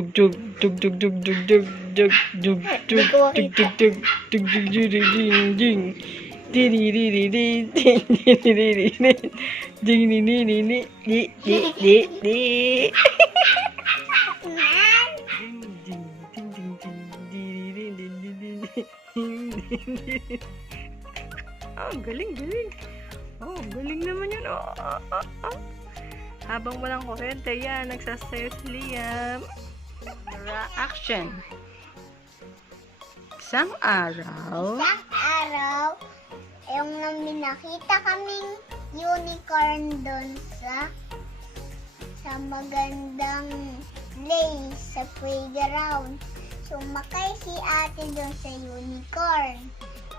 dug dug dug dug dug dug dug dug dug dug dug dug dug dug dug ding ding ding di di di di ding di di di di ding di di di di di di di oh, galing, galing. Oh, galing naman yun. Habang walang kuryente, yan, nagsasayo si Liam. Action. Isang araw, yung nakita kaming unicorn doon sa magandang place sa playground. Sumakay si ate doon sa unicorn.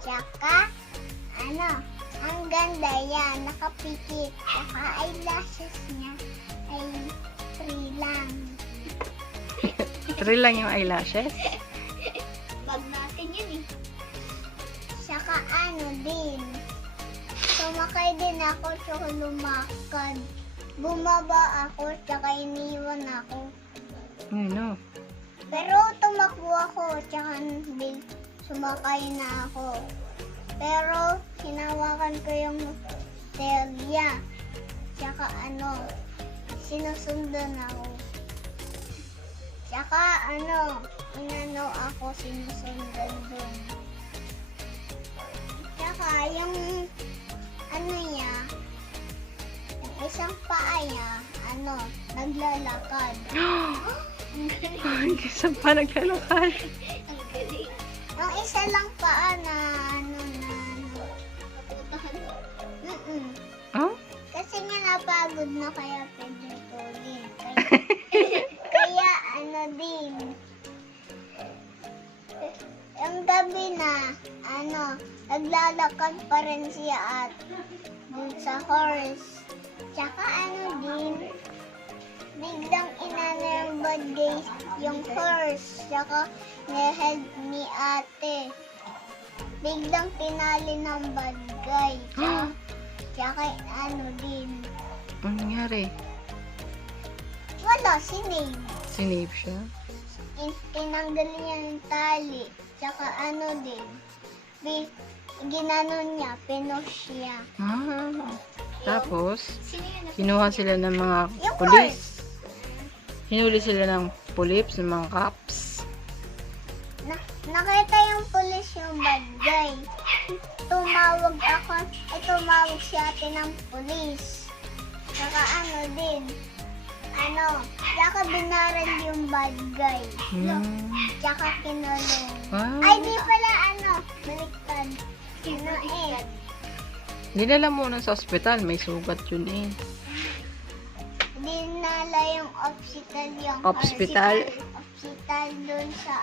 Tsaka, ang ganda yan, nakapikit. Tsaka eyelashes niya ay 3 lang. 3 lang yung eyelashes. Bag natin yun eh. Tsaka din, sumakay din ako, tsaka lumakad. Bumaba ako, tsaka iniwan ako. No. Pero tumakbo ako, tsaka sumakay na ako. Pero hinawakan ko yung telya. Tsaka sinusundan ako. Tsaka ako sinusundan doon. Tsaka yung niya, yung isang paa niya, naglalakad. Saan pa naglalakad? Ang galing. Ang isa lang paa na Oh? Kasi nga napagod na kaya pwede tulin. Kaya din. Yung gabi na, naglalakad pa rin siya at dun sa horse. Tsaka din, biglang yung bad guys yung horse. Tsaka ni-help ni ate. Biglang tinali ng bad guy. Tsaka din. Anong nangyari? Wala, sinave. Sinave siya? Tinanggal niya yung tali. Tsaka din. Ginanon niya, pinush siya. Tapos, kinuha sila ng mga pulis. Hinuli sila ng pulis, ng mga cops. Nakita yung pulis yung bad guy. Tumawag si ate ng pulis. Tsaka din. Tsaka binaran yung bad guy. Tsaka kinulong. Ay, di pala baliktad. Dinala muna sa ospital, may sugat yun eh. Dinala yung hospital Hospital? Hospital dun sa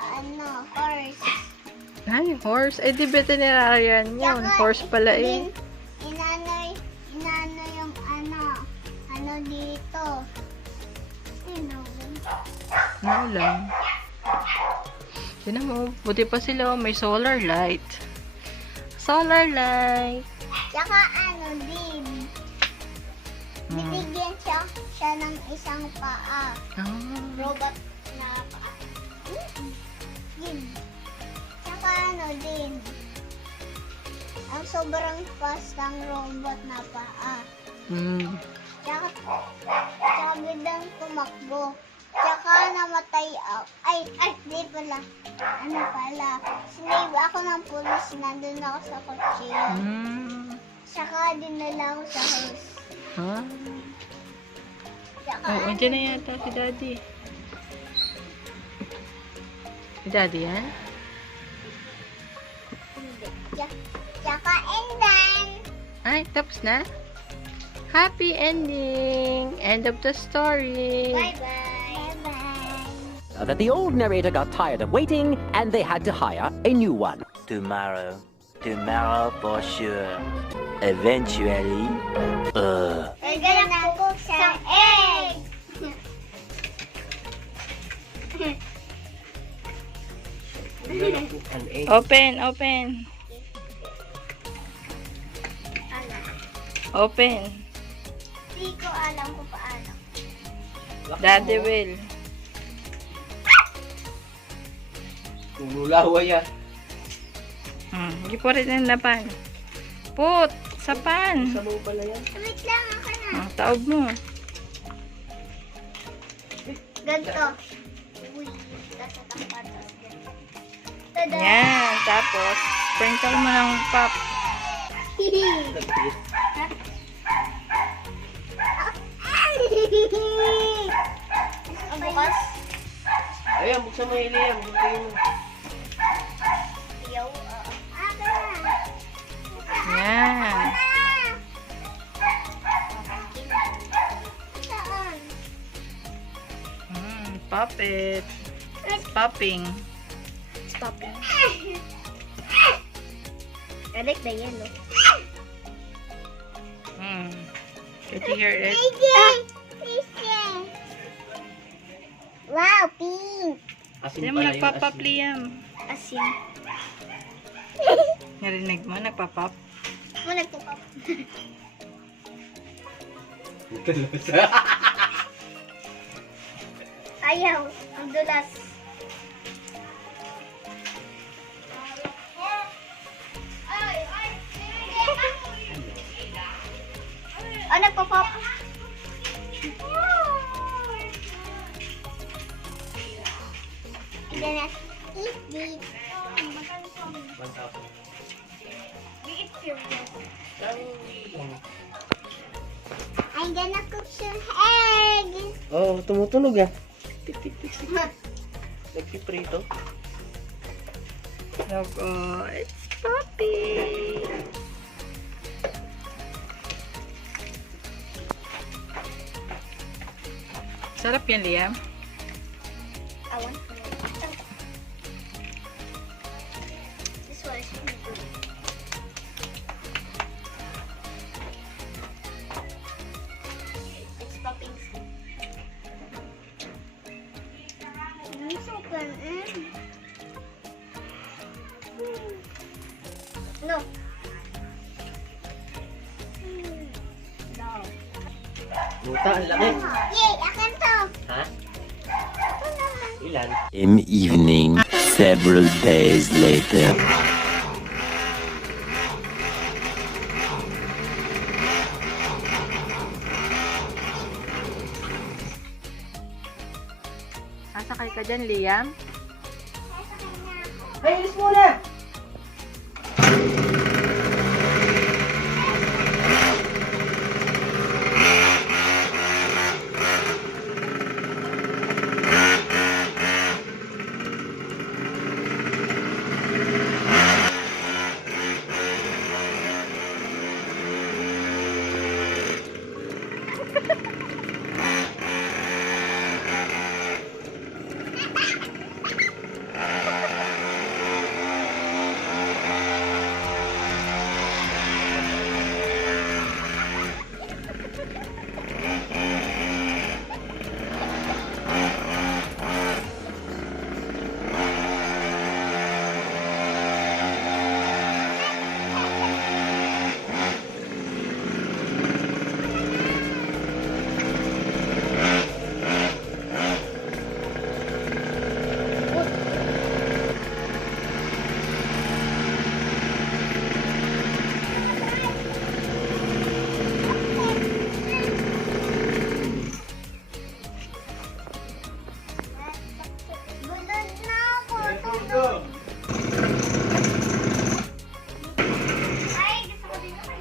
horse. Ay, horse. Eh, di veterinarian yun. Tsaka, Horse pala eh. Inano yung dito. Ano lang. Tinan mo, buti pa sila. May solar light. Solar light. Tsaka din. Binigyan siya ng isang paa. Robot na paa. Yun. Tsaka din. Ang sobrang fast ng robot na paa. Tsaka biglang tumakbo. Tsaka namatay ako. Ay, di pala. Sinave ako ng pulis. Nandun ako sa kotse. Tsaka dinala ako sa house. Tsaka Andiyan na yata si Daddy. Si Daddy yan? Tsaka and then, Ay, tapos na? Happy ending! End of the story! bye-bye. Bye-bye. That the old narrator got tired of waiting and they had to hire a new one. Tomorrow for sure. Eventually, We're gonna cook some egg. Open, open. Open. Hindi ko alam kung paano. Daddy will. Lulawa yan. Hindi po rin ang laban. Put! Sapan! Sabaw pala yan. Wait lang ako na. Taob mo. Ganto. Uy, tatatakpan. Tada! Yan. Tapos, sprinkle mo ng pop. Ang bukas. Ayan, buksan mo yung Liam. Buksan mo. Ayaw. Yan. Saan? Pop it. Popping. Stopping. I like the yellow. Can you hear it? Wow, pink. Asin Hindi mo pala yung nagpapop, asin. Liam. Asin. Narinig mo? Nagpapop? Mo nagpupap. Ayaw. Ang dulas. Oh, nagpupap. And then eat this. I'm gonna cook some eggs. Oh, tumutunog ah. Tik tik tik tik. Nagpiprito. Logo. It's popping. Sarap yan, Liam. I want to this one is really good. It's popping. So good. No. No. Buta, ang laki. Yay! Akin to! Ha? Ito naman. Ilan? In evening, several days later. Nasakay ka dyan, Liam? Ay, ilis muna! Gulod na ako. Tulog. Ay, gusto ko din naman.